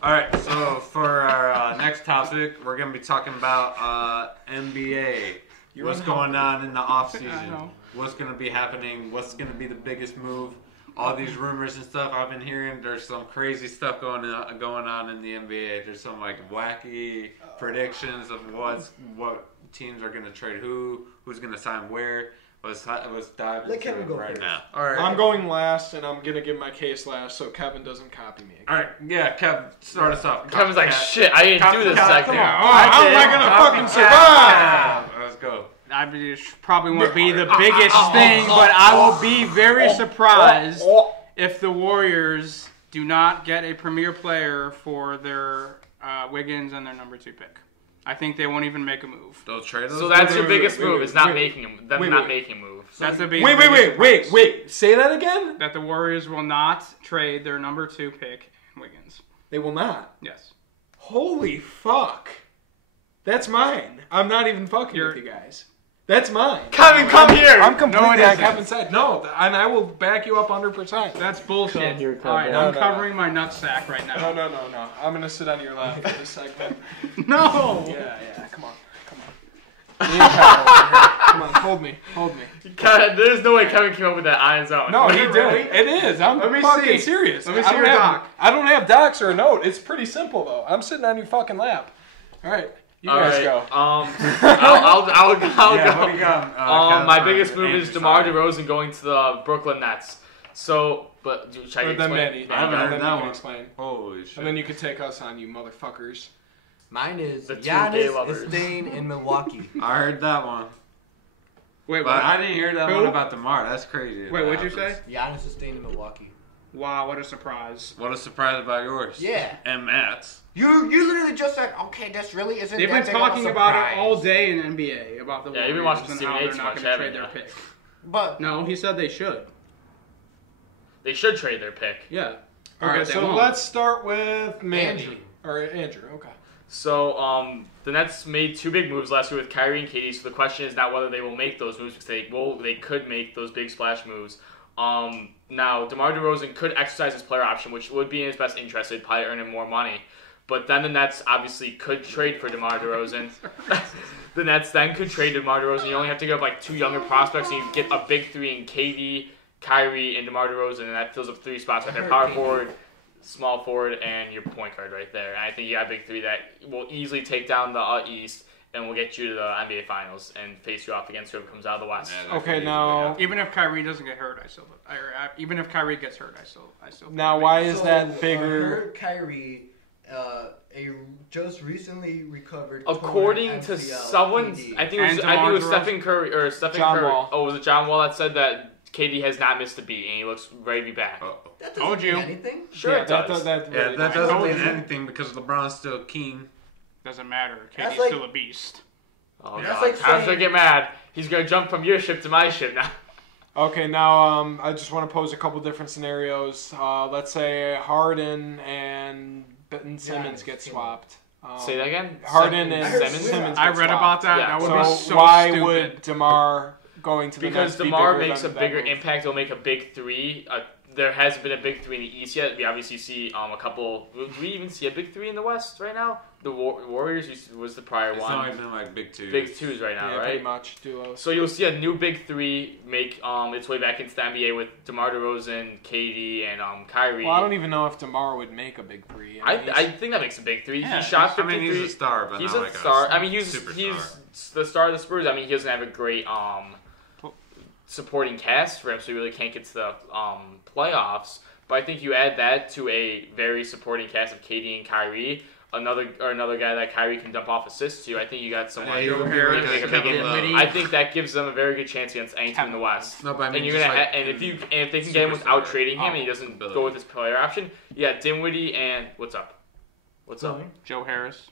All right, so for our next topic, we're going to be talking about NBA. What's going on in the offseason? What's going to be happening? What's going to be the biggest move? All these rumors and stuff I've been hearing. There's some crazy stuff going on in the NBA. There's some like wacky predictions of what teams are going to trade who's going to sign where. Let's dive into it right now. All right. I'm going last, and I'm going to give my case last so Kevin doesn't copy me again. All right. Yeah, Kev, start us off. Kevin's like, shit, I didn't do this second. How am I going to fucking survive? Let's go. I probably won't be the biggest thing, but I will be very surprised if the Warriors do not get a premier player for their Wiggins and their number 2 pick. I think they won't even make a move. They'll trade those. So that's your biggest move. It's not making a move. That's the biggest Wait. Say that again? That the Warriors will not trade their number 2 pick in Wiggins. They will not? Yes. Holy fuck. That's mine. I'm not even fucking with you guys. That's mine. Kevin, come here. I'm completely on Kevin's side. No, and I will back you up 100%. That's bullshit. All right, I'm covering my nutsack right now. No. I'm going to sit on your lap for this segment. No. Yeah. Come on. Come on, hold me. There's no way Kevin came up with that on his own. No, he did. It is. I'm fucking serious. Let me see your doc. I don't have docs or a note. It's pretty simple, though. I'm sitting on your fucking lap. All right. You guys go. I'll go. Yeah, what do you got? My biggest move is DeMar DeRozan going to the Brooklyn Nets. So, but should I explain? I haven't heard that one. Explain. Holy shit. And then you could take us on, you motherfuckers. Mine is the Giannis is staying in Milwaukee. I heard that one. Wait, but I didn't hear that one about DeMar. That's crazy. Wait, what'd you say? Giannis is staying in Milwaukee. Wow, what a surprise. What a surprise about yours. Yeah. And Matt's. You literally just said, okay, this really isn't They've that been big of a talking about surprise. it all day in NBA, about the Warriors you've been watching and Stephen how A they're too not much, going to trade haven't their you? pick. But No, he said they should. They should trade their pick. Yeah. All right, so let's start with Mandy. Andrew. Or Andrew, okay. So, the Nets made 2 big moves last year with Kyrie and KD, so the question is not whether they will make those moves, because they could make those big splash moves. Now, DeMar DeRozan could exercise his player option, which would be in his best interest. It'd probably earn him more money. But then the Nets obviously could trade for DeMar DeRozan. The Nets then could trade DeMar DeRozan. You only have to give up 2 younger prospects, and you get a big 3 in KD, Kyrie, and DeMar DeRozan, and that fills up 3 spots right there. Power forward, small forward, and your point guard right there. And I think you got a big 3 that will easily take down the East and will get you to the NBA Finals and face you off against whoever comes out of the West. Yeah, okay, now even if Kyrie doesn't get hurt, even if Kyrie gets hurt, I still. Now, why is that bigger? Kyrie, a just recently recovered. According to someone, I think it was Stephen Curry or Stephen John Curry. Wall. Oh, was it John Wall that said that KD has not missed a beat and he looks ready to be back? That doesn't mean anything. Sure, it does. That doesn't mean anything because LeBron's still king. Doesn't matter. That's KD's like- still a beast. Oh, That's God. like How's saying- gonna get mad? He's gonna jump from your ship to my ship now. Okay, now I just want to pose a couple different scenarios. Let's say Harden and Ben Simmons get swapped. Say that again. Harden and Simmons. Simmons. I get read swapped. about that. Yeah. That would be so why stupid. would DeMar going to the Because Nets be DeMar bigger makes a than that bigger move? impact. He'll make a big 3. There hasn't been a big 3 in the East yet. We obviously see a couple. Do we even see a big 3 in the West right now? The Warriors was the prior It's one. only been big 2s. Big 2s right now, Yeah, right? pretty much duos. So you'll see a new big 3 make its way back into the NBA with DeMar DeRozan, KD, and Kyrie. Well, I don't even know if DeMar would make a big 3. I think that makes a big 3. Yeah, He shot 53. I mean, he's a star, but He's not a like star. a I mean, he's the star of the Spurs. I mean, he doesn't have a great supporting cast for him, so he really can't get to the playoffs. But I think you add that to a very supporting cast of KD and Kyrie, another guy that Kyrie can dump off assists to. I think you got someone. I think that gives them a very good chance against any team in the West. No, but I mean, and you're gonna if they can get him without trading him, and he doesn't go with his player option. Yeah, Dinwiddie and what's up? Joe Harris.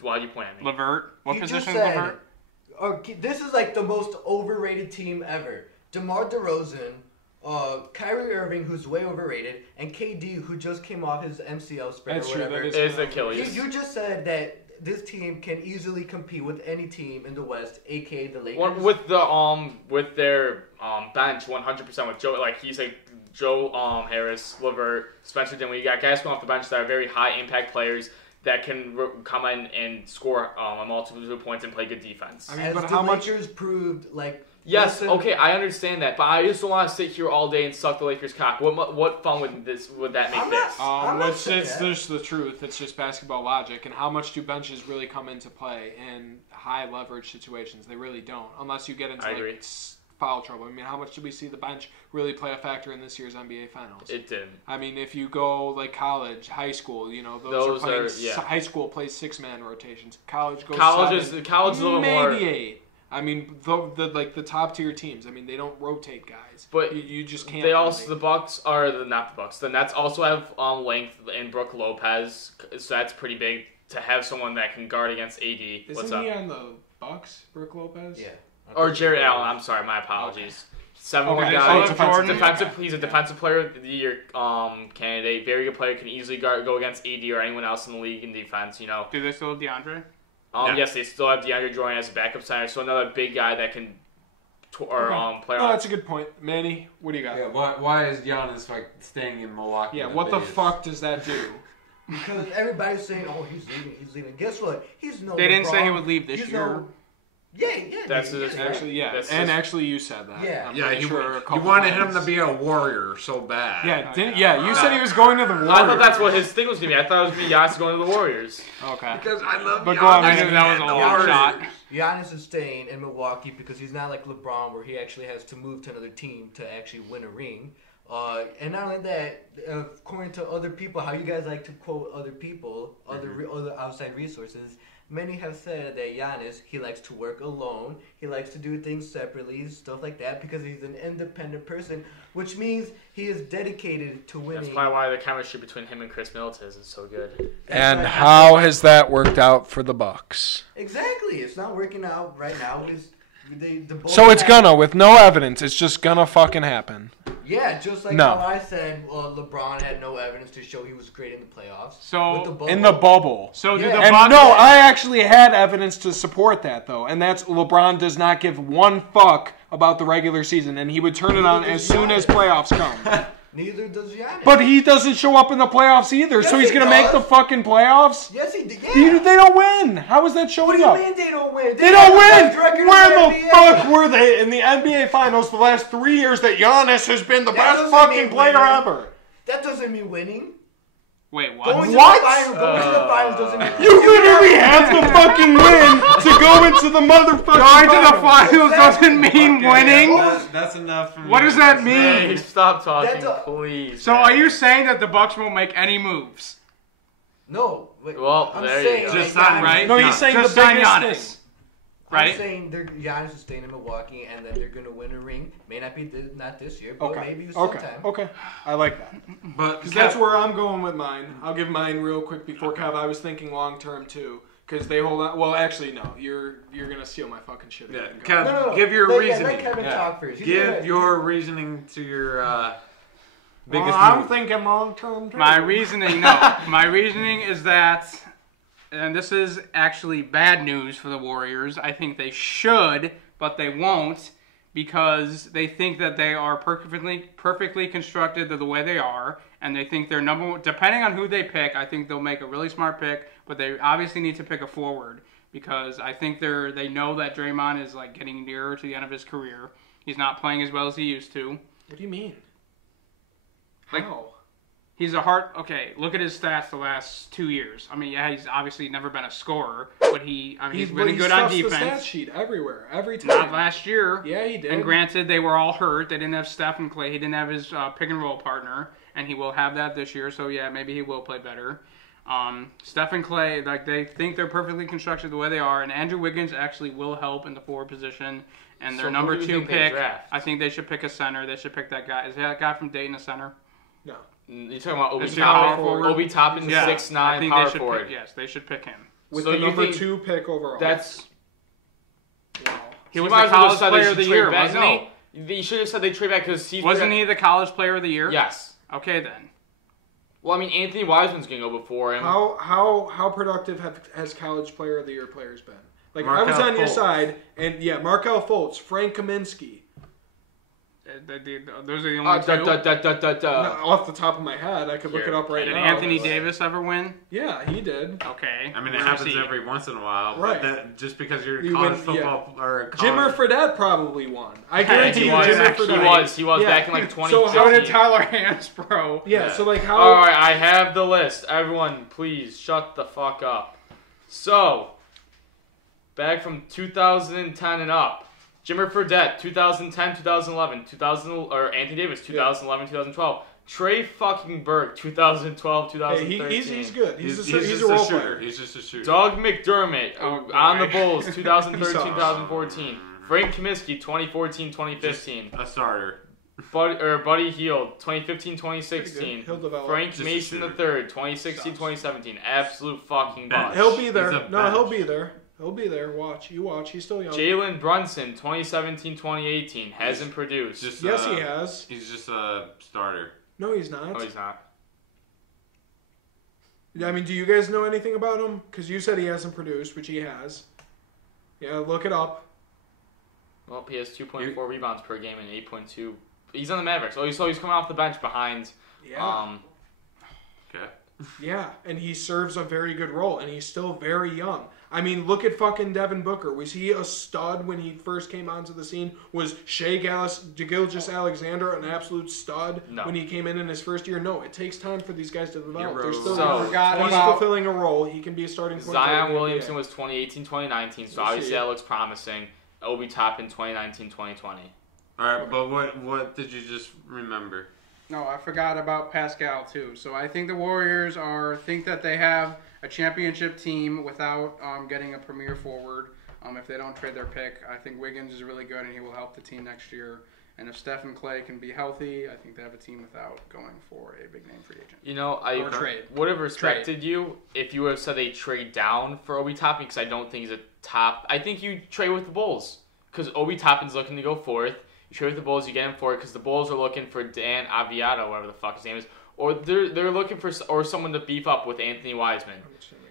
Why'd you point at me? Levert. What You position just is said, Levert? this is like the most overrated team ever. DeMar DeRozan, Kyrie Irving, who's way overrated, and KD, who just came off his MCL sprain That's or true, whatever. that Is Achilles. You just said that this team can easily compete with any team in the West, aka the Lakers. With their bench, 100% with Joe. Like he's like Joe Harris, LeVert, Spencer Dinwiddie. You got guys coming off the bench that are very high impact players that can come in and score a multiple points and play good defense. I mean, but how much Lakers proved like. Yes, okay, I understand that, but I just don't want to sit here all day and suck the Lakers' cock. What fun would that make this? It's just the truth. It's just basketball logic. And how much do benches really come into play in high leverage situations? They really don't, unless you get into foul trouble. I mean, how much did we see the bench really play a factor in this year's NBA Finals? It did. I mean, if you go like college, high school, those are playing. High school plays 6-man rotations. College goes college a little more. Maybe 8. I mean, the top tier teams. I mean, they don't rotate guys, but you just can't. They also the Bucks are not the Bucks. The Nets also have length in Brook Lopez, so that's pretty big to have someone that can guard against AD. Isn't he on the Bucks, Brook Lopez? Yeah. Or Jared Allen. I'm sorry, my apologies. Okay. 7 guy. He's a defensive player of the year candidate. Very good player. Can easily go against AD or anyone else in the league in defense. Do they still have DeAndre? Yes, they still have DeAndre Jordan as a backup center, so another big guy that can play on. That's a good point. Manny, what do you got? Yeah, why is Giannis staying in Milwaukee? Yeah, what the fuck does that do? Because everybody's saying, "Oh, he's leaving." Guess what? He's no. They didn't say he would leave this year. Yeah. Actually, actually, you said that. Yeah, you wanted him to be a Warrior so bad. Yeah, you said he was going to the Warriors. I thought that's what his thing was going to be. I thought it was going to be Giannis going to the Warriors. Okay. Because I love Giannis. I think that was a long shot. Giannis is staying in Milwaukee because he's not like LeBron, where he actually has to move to another team to actually win a ring. And not only that, according to other people, how you guys like to quote other people, other outside resources. Many have said that Giannis, he likes to work alone. He likes to do things separately, stuff like that, because he's an independent person, which means he is dedicated to winning. That's probably why the chemistry between him and Chris Middleton is so good. And how has that worked out for the Bucks? Exactly. It's not working out right now. So it's gonna, with no evidence, it's just gonna fucking happen. Yeah, just like how I said, LeBron had no evidence to show he was great in the playoffs. So in the bubble. So yeah. I actually had evidence to support that though, and that's LeBron does not give one fuck about the regular season, and he would turn it on as soon as playoffs come. Neither does Giannis. But he doesn't show up in the playoffs either, yes, so he's going to make the fucking playoffs? Yes, he did. Yeah. They don't win. How is that showing up? What do you mean they don't win? They don't win! Where the fuck were they in the NBA Finals the last 3 years that Giannis has been the best fucking player ever? That doesn't mean winning. Wait, what? Going to the finals doesn't mean you literally have to fucking win to go into the motherfucking Going to the finals doesn't mean winning? That's enough for me. What does that mean? Hey, stop talking, please. So are you saying that the Bucks won't make any moves? No. Wait, well, I'm there saying you go. Just sign, right? No, he's saying just the biggest Giannis. thing. Right? I'm saying Giannis is staying in Milwaukee, and then they're going to win a ring. May not be not this year, but maybe sometime. Okay, I like that. But that's where I'm going with mine. I'll give mine real quick before Kev. I was thinking long term too, because they hold on. Well, actually, no. You're gonna steal my fucking shit. Yeah, Kev, no. Give your reasoning. Let Kevin talk first. Give your reasoning to your biggest move. I'm thinking long term. My reasoning is that. And this is actually bad news for the Warriors. I think they should, but they won't, because they think that they are perfectly constructed the way they are, and they think they're number one. Depending on who they pick, I think they'll make a really smart pick, but they obviously need to pick a forward, because I think they know that Draymond is like getting nearer to the end of his career. He's not playing as well as he used to. What do you mean? Like, how? He's okay, look at his stats the last 2 years. I mean, yeah, he's obviously never been a scorer, but he's really good on defense. The stat sheet everywhere, every time. Not last year. Yeah, he did. And granted, they were all hurt. They didn't have Steph and Clay. He didn't have his pick and roll partner, and he will have that this year. So yeah, maybe he will play better. Steph and Clay, like they think they're perfectly constructed the way they are, and Andrew Wiggins actually will help in the forward position. And their number 2 pick, I think they should pick a center. They should pick that guy. Is that guy from Dayton a center? No. You're talking about Obi Toppin, 6'9" power forward. Yes, they should pick him. With the number 2 pick overall. That's... Wow. He was the college player of the year, wasn't he? You should have said they trade back because he... Wasn't he the college player of the year? Yes. Okay, then. Well, I mean, Anthony Wiseman's going to go before him. How productive has college player of the year players been? Like, I was on your side, and yeah, Markelle Fultz, Frank Kaminsky. Those are the only two. No, off the top of my head, I could look it up right Did now. Anthony Davis ever win? Yeah, he did. Okay. I mean, it happens every once in a while. Right. But that, just because you're college football or Jimmer Fredette probably won. I guarantee you, Jimmer Fredette. He was back in like 2015. So did Tyler Hansbrough. Yeah. So like how? All right, I have the list. Everyone, please shut the fuck up. So, back from 2010 and up. Jimmer Fredette, 2010, 2011, Anthony Davis, 2011, 2012. Trey fucking Burke, 2012, 2013. Hey, he's good. He's a role shooter. player. He's just a shooter. Doug McDermott on the Bulls, 2013, 2014. Frank Kaminsky, 2014, 2015. A starter. Buddy Hield, 2015, 2016. Frank Just Mason III, 2016, 2017. Absolute fucking bust. He'll be there. No, he'll be there. He'll be there. Watch. You watch. He's still young. Jalen Brunson, 2017, 2018. Hasn't produced. Yes, he has. He's just a starter. No, he's not. No, he's not. I mean, do you guys know anything about him? Because you said he hasn't produced, which he has. Yeah, look it up. Well, he has 2.4 rebounds per game and 8.2. He's on the Mavericks. Oh, so he's coming off the bench behind. Yeah. Okay. Yeah, and he serves a very good role, and he's still very young. I mean, look at fucking Devin Booker. Was he a stud when he first came onto the scene? Was Shai Gilgeous-Alexander an absolute stud when he came in his first year? No, it takes time for these guys to develop. They're still young. He's fulfilling a role. He can be a starting point guard. Zion Williamson was 2018, 2019, so obviously that looks promising. Obi Toppin 2019, 2020. All right, but what did you just remember? No, I forgot about Pascal too. So I think the Warriors think that they have a championship team without getting a premier forward. If they don't trade their pick, I think Wiggins is really good and he will help the team next year. And if Steph and Clay can be healthy, I think they have a team without going for a big name free agent. You know, I would have respected you if you would have said they trade down for Obi Toppin because I don't think he's a top. I think you trade with the Bulls because Obi Toppin's looking to go fourth. You trade with the Bulls, you get him for it because the Bulls are looking for Dan Aviato, whatever the fuck his name is, or they're looking for someone to beef up with Anthony Wiseman.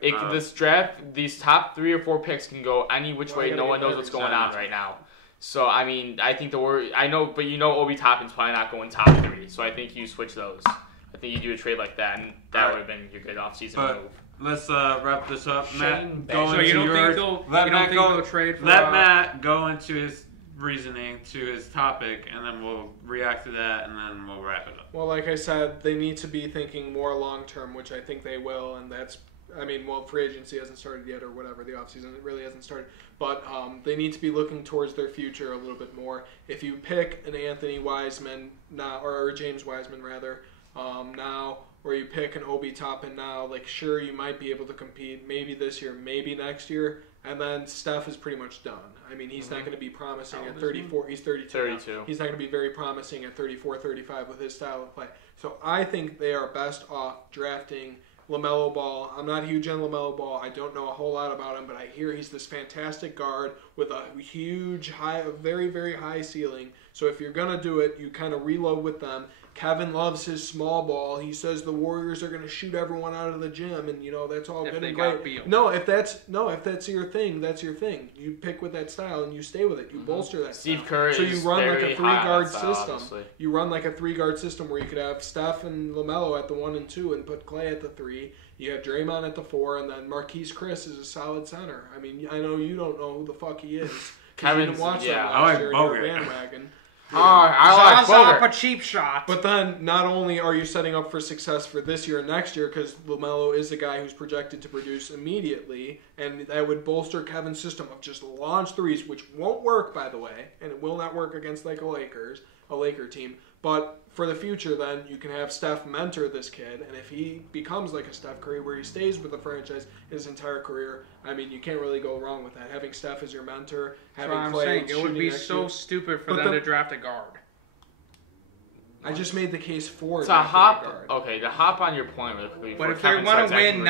This draft, these top 3 or 4 picks can go any which way. No one knows what's going on right now. So I mean, I think I know, but you know, Obi Toppin's probably not going top 3. So I think you switch those. I think you do a trade like that, and that would have been your good offseason move. Let's wrap this up. Matt, so you don't think they'll trade for? Let Matt go into his reasoning to his topic, and then we'll react to that, and then we'll wrap it up. Well, like I said, they need to be thinking more long-term, which I think they will, and that's, I mean, well, free agency hasn't started yet or whatever, the offseason really hasn't started, but they need to be looking towards their future a little bit more. If you pick an Anthony Wiseman now, or James Wiseman rather, now, or you pick an Obi Toppin now, like, sure, you might be able to compete maybe this year, maybe next year, and then Steph is pretty much done. I mean, he's not going to be promising at 34. He's 32 now. He's not going to be very promising at 34, 35 with his style of play. So I think they are best off drafting LaMelo Ball. I'm not huge on LaMelo Ball. I don't know a whole lot about him, but I hear he's this fantastic guard with a huge, very, very high ceiling. So if you're going to do it, you kind of reload with them. Kevin loves his small ball. He says the Warriors are going to shoot everyone out of the gym, and that's all good and great. No, if that's your thing, that's your thing. You pick with that style and you stay with it. You bolster that. Steve Kerr. So you run like a 3-guard system. Obviously. You run like a 3-guard system where you could have Steph and LaMelo at the 1 and 2, and put Clay at the 3. You have Draymond at the 4, and then Marquise Chris is a solid center. I mean, I know you don't know who the fuck he is. Kevin's, I like Bogut. I like Bogut. A cheap shot. But then, not only are you setting up for success for this year and next year, because LaMelo is a guy who's projected to produce immediately, and that would bolster Kevin's system of just launch threes, which won't work, by the way, and it will not work against like a Laker team. But for the future, then, you can have Steph mentor this kid, and if he becomes like a Steph Curry where he stays with the franchise his entire career, I mean, you can't really go wrong with that. Having Steph as your mentor, having Clay, it would be so stupid for them to draft a guard. I just made the case for to hop. Okay, to hop on your point really quickly. But if they want to win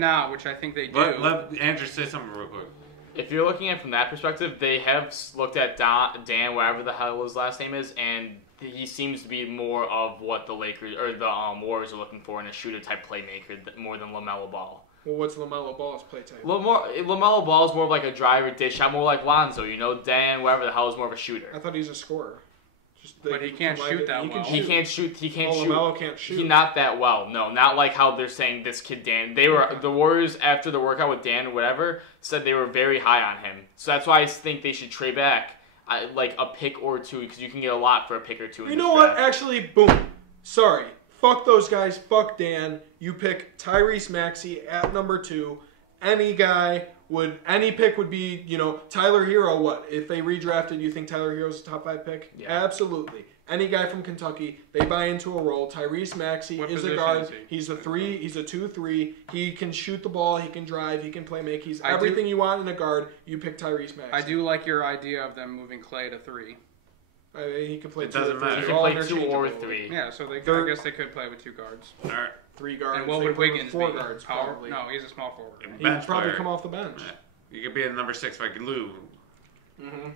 now, which I think they do, let Andrew say something real quick. If you're looking at it from that perspective, they have looked at Dan, whatever the hell his last name is, and he seems to be more of what the Lakers or the Warriors are looking for in a shooter type playmaker more than LaMelo Ball. Well, what's LaMelo Ball's play type? LaMelo Ball is more of like a driver dish shot, more like Lonzo. Dan, whatever the hell, is more of a shooter. I thought he's a scorer. But he can't shoot that well. He can't shoot. LaMelo can't shoot. He's not that well. No, not like how they're saying this kid Dan. The Warriors after the workout with Dan or whatever said they were very high on him. So that's why I think they should trade back like a pick or two because you can get a lot for a pick or two. You know what? Actually, boom. Sorry. Fuck those guys. Fuck Dan. You pick Tyrese Maxey at number 2. Any pick would be, Tyler Hero. What if they redrafted? You think Tyler Hero's a top 5 pick? Yeah. Absolutely. Any guy from Kentucky, they buy into a role. Tyrese Maxey is a guard. He's a 3. He's a 2-3. He can shoot the ball. He can drive. He can play make. He's everything you want in a guard. You pick Tyrese Maxey. I do like your idea of them moving Clay to 3. He can play. It doesn't matter. He can play 2 or 3. Yeah, so I guess they could play with 2 guards. All right. 3 guards. And what would Wiggins 4 be? guards, Power? probably. No, he's a small forward. He'd probably come off the bench. Yeah. You could be a number 6 like Lou. Mm-hmm.